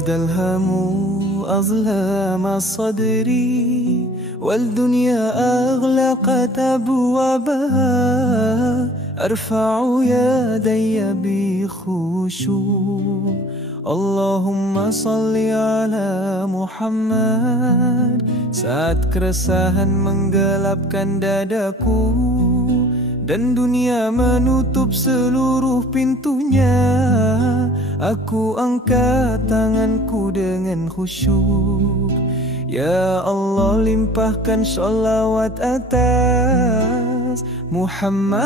إذا الهم أظلم صدري والدنيا أغلقت أبوابها أرفع يدي بخشوع Allahumma salli ala Muhammad. Saat keresahan menggelapkan dadaku dan dunia menutup seluruh pintunya, aku angkat tanganku dengan khusyuk. Ya Allah, limpahkan sholawat atas Muhammad.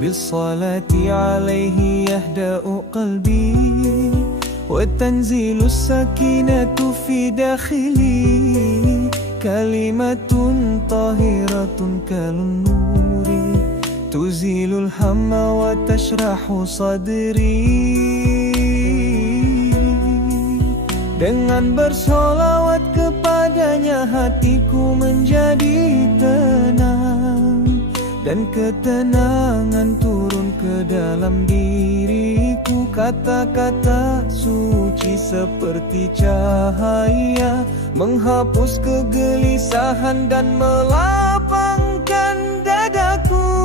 بالصلاة عليه يهدأ قلبي وتنزل السكينة في داخلي كلمة طاهرة كالنور تزيل الهم وتشرح صدري. Dengan bersolawat kepadanya hatiku menjadi tenang dan ketenangan turun ke dalam diriku. Kata-kata suci seperti cahaya menghapus kegelisahan dan melapangkan dadaku.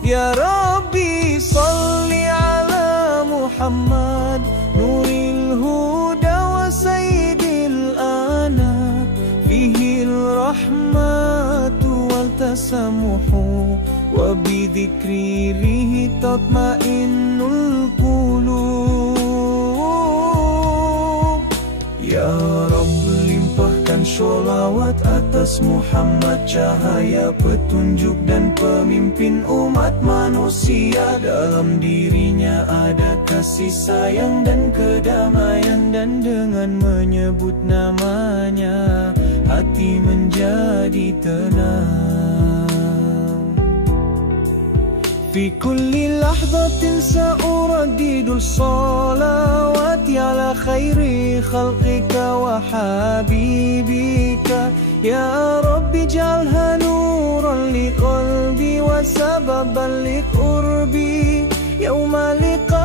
Ya Rabbi salli ala Muhammad nuril huda wa sayyidil ana fihil rahmat tasamuhu wa bidhikrihi tatma'innul qulub. Ya Rabb, limpahkan sholawat atas Muhammad, cahaya petunjuk dan pemimpin umat manusia. Dalam dirinya ada kasih sayang dan kedamaian, dan dengan menyebut namanya hati menjadi tenang. Fi kulli lahzatin sa'uraddidu salawati ala khairi khalqika wa habibika. Ya Rabbi ij'alha nuran li qalbi wa sababan li qurbi yawma liqa'ika.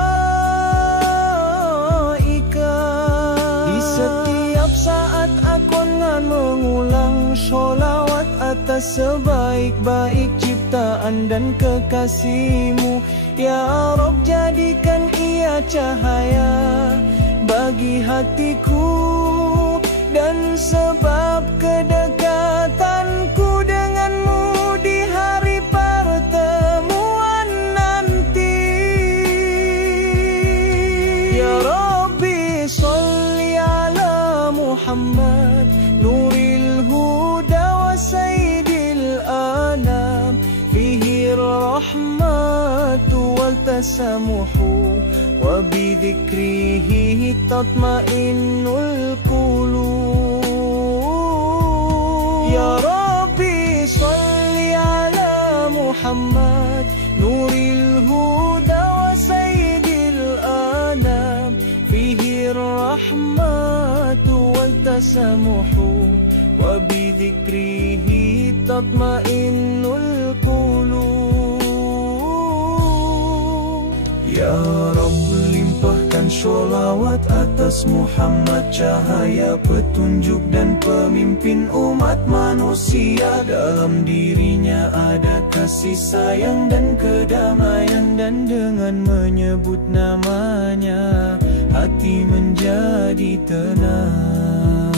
Di setiap saat aku akan mengulang sholawat atas sebaik-baik ciptaan dan kekasihmu. Ya Rabb, jadikan ia cahaya bagi hatiku dan sebab kedekatanku denganmu di hari pertemuan nanti. Ya Rabbi salli ala Muhammad nuril huda wa sayyidil anam fihi rahmatu wal tasamuhu wa bidhikrihi tatma'innul qulub. Ya Rabbi salli ala Muhammad nuril huda wa sayyidil anam fihi rahmatu wal tasamuhu wa bidhikrihi tatma'innul qulub. Ya Rabb, limpahkan sholawat atas Muhammad, cahaya petunjuk dan pemimpin umat manusia. Dalam dirinya ada kasih sayang dan kedamaian, dan dengan menyebut namanya hati menjadi tenang.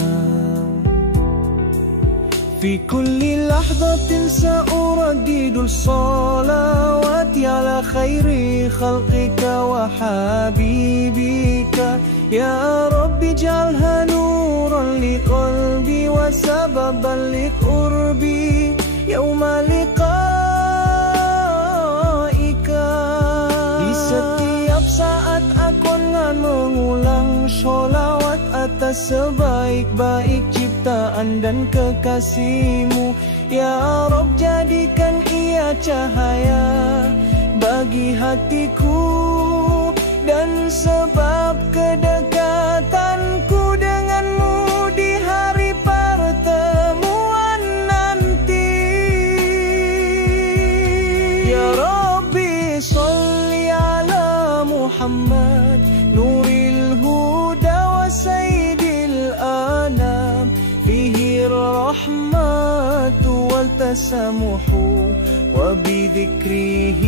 Fi kulli lahzatin sa'uraddidu salawati ala khairi khalqika wa habibika. Ya Rabbi ij'alha nuran li qalbi wa sababan li qurbi yawma liqa'ika. Di setiap saat aku akan mengulang sholawat atas sebaik-baik ciptaan dan kekasihmu. Ya Rabb, jadikan ia cahaya bagi hatiku dan sebab kedekatanku dengan محمد نور الهدى وسيد الأنام، فيه الرحمة والتسامح وبذكره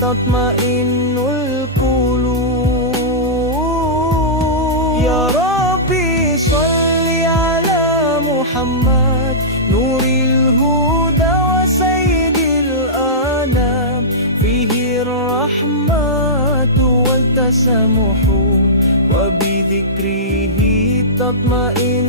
تطمئن القلوب. يا ربي صل على محمد نور الهدى وسيد الأنام، فيه الرحمة والتسامح وبذكره تطمئن